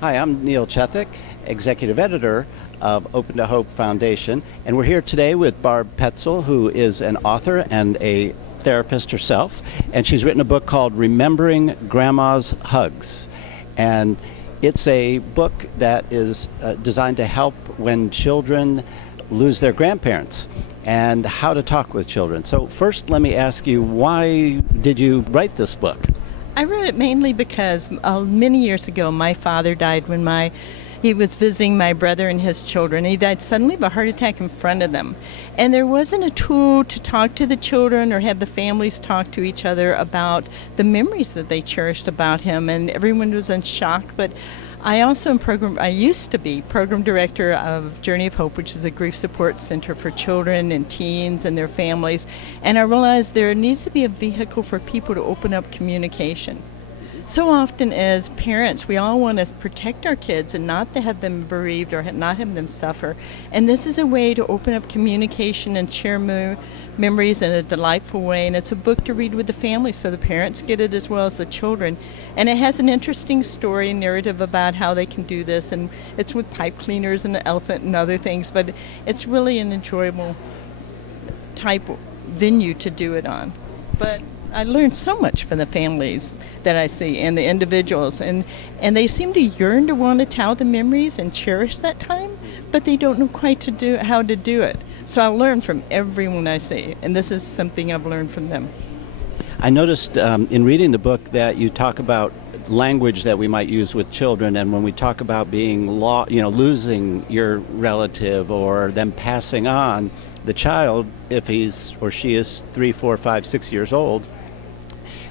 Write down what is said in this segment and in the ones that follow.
Hi, I'm Neil Chethik, Executive Editor of Open to Hope Foundation, and we're here today with Barb Petsel, who is an author and a therapist herself, and she's written a book called Remembering Grandma's Hugs. And it's a book that is designed to help when children lose their grandparents and how to talk with children. So first, let me ask you, why did you write this book? I wrote it mainly because many years ago my father died when he was visiting my brother and his children. He died suddenly of a heart attack in front of them. And there wasn't a tool to talk to the children or have the families talk to each other about the memories that they cherished about him. And everyone was in shock. But I also I used to be program director of Journey of Hope, which is a grief support center for children and teens and their families. And I realized there needs to be a vehicle for people to open up communication. So often as parents, we all want to protect our kids and not to have them bereaved or not have them suffer. And this is a way to open up communication and share memories in a delightful way. And it's a book to read with the family so the parents get it as well as the children. And it has an interesting story and narrative about how they can do this. And it's with pipe cleaners and an elephant and other things. But it's really an enjoyable type venue to do it on. But I learned so much from the families that I see and the individuals, and they seem to yearn to want to tell the memories and cherish that time, but they don't know quite how to do it. So I learn from everyone I see, and this is something I've learned from them. I noticed in reading the book that you talk about language that we might use with children, and when we talk about being losing your relative or them passing on, the child, if he's or she is 3, 4, 5, 6 years old,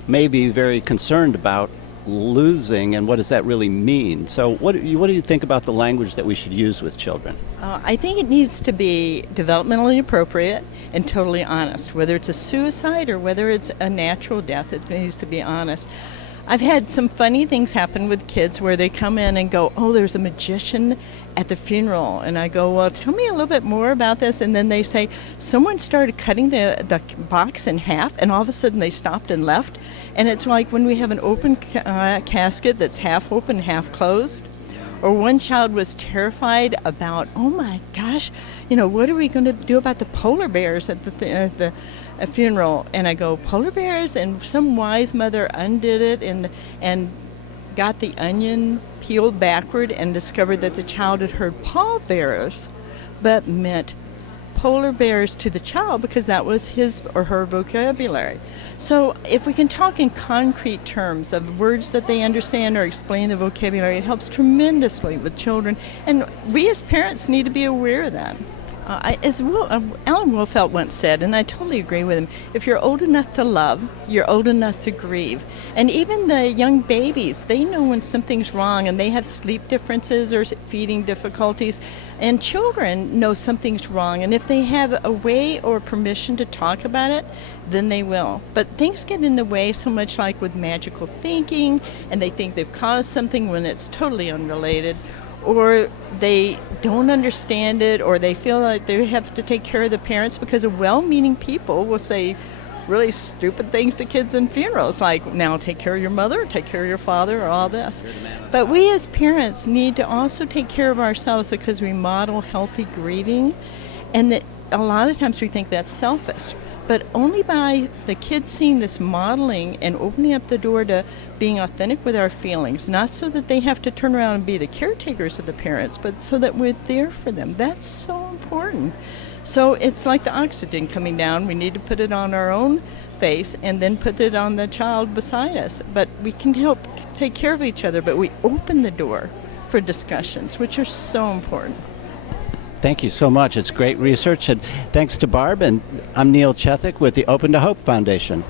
may be very concerned about losing, and what does that really mean? So what do you think about the language that we should use with children? I think it needs to be developmentally appropriate and totally honest. Whether it's a suicide or whether it's a natural death, it needs to be honest. I've had some funny things happen with kids where they come in and go, oh, there's a magician at the funeral. And I go, well, tell me a little bit more about this. And then they say, someone started cutting the box in half, and all of a sudden they stopped and left. And it's like when we have an open casket that's half open, half closed. Or one child was terrified about, oh my gosh, what are we going to do about the polar bears at the funeral? And I go, polar bears? And some wise mother undid it and got the onion peeled backward and discovered that the child had heard pallbearers, but meant polar bears to the child because that was his or her vocabulary. So if we can talk in concrete terms of words that they understand or explain the vocabulary, it helps tremendously with children. And we as parents need to be aware of that. Alan Wolfelt once said, and I totally agree with him, if you're old enough to love, you're old enough to grieve. And even the young babies, they know when something's wrong and they have sleep differences or feeding difficulties. And children know something's wrong. And if they have a way or permission to talk about it, then they will. But things get in the way so much, like with magical thinking, and they think they've caused something when it's totally unrelated. Or they don't understand it, or they feel like they have to take care of the parents because of well-meaning people will say really stupid things to kids in funerals, like, now take care of your mother, take care of your father, or all this. But we as parents need to also take care of ourselves because we model healthy grieving, and that a lot of times we think that's selfish. But only by the kids seeing this modeling and opening up the door to being authentic with our feelings, not so that they have to turn around and be the caretakers of the parents, but so that we're there for them. That's so important. So it's like the oxygen coming down. We need to put it on our own face and then put it on the child beside us. But we can help take care of each other, but we open the door for discussions, which are so important. Thank you so much. It's great research, and thanks to Barb. And I'm Neil Chethik with the Open to Hope Foundation.